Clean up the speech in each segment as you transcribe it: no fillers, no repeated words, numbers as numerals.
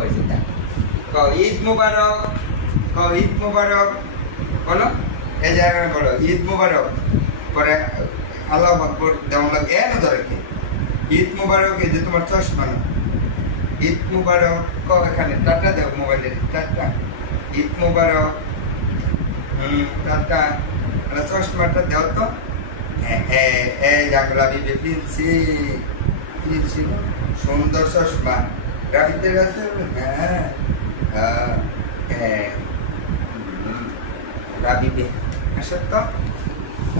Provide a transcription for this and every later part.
ওই যে দেখো কও ঈদ মুবারক, কও ঈদ মুবারক বলো, এই জায়গায় বলো ঈদ মুবারক, পরে আল্লাহু আকবার দেওয়া লাগে এ না ধরে কি ঈদ মুবারক, এই যে তোমার চশমা না ঈদ মুবারক, কও এখানে টাটা দাও মোবাইলের টাটা, ঈদ মুবারক, টাটা, চশমাটা দাও তো, এই জাগলা বিবে ফিনছি ফিনছি সুন্দর চশমা রাফিদের কাছে, হ্যাঁ হ্যাঁ হ্যাঁ রাবিবে আসো তো,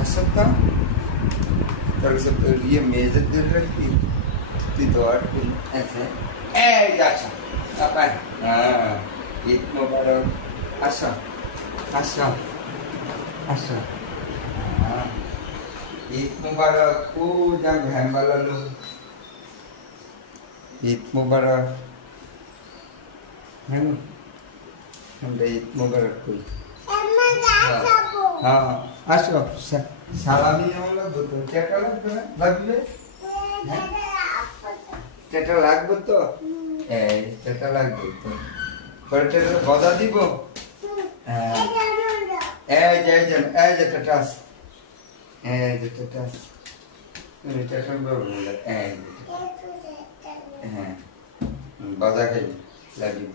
আসো তো, তোর কাছে ইয়ে মেজের দিন রাখবি তুই তো আর আছে এই যাচ্ছ বাবা, হ্যাঁ ঈদ মোবারক, আসো আসো আসো, ঈদ মুবারক, ও যাক হ্যাম্বালালু, ঈদ মুবারক, হ্যাঁ আমরা ঈদ মুবারক কই, হ্যাঁ আসো সালামি নেওয়া লাগবে তো, টাকা লাগবে না লাগবে, টাকা লাগবে তো, এই টাকা লাগবে তো, পরে টাকা গদা দিব, হ্যাঁ এই যে এই যে টাটা আছে, এই যে টাটা আছে, তুমি টাটা বলবো, এই হ্যাঁ গদা খাই লাগবে।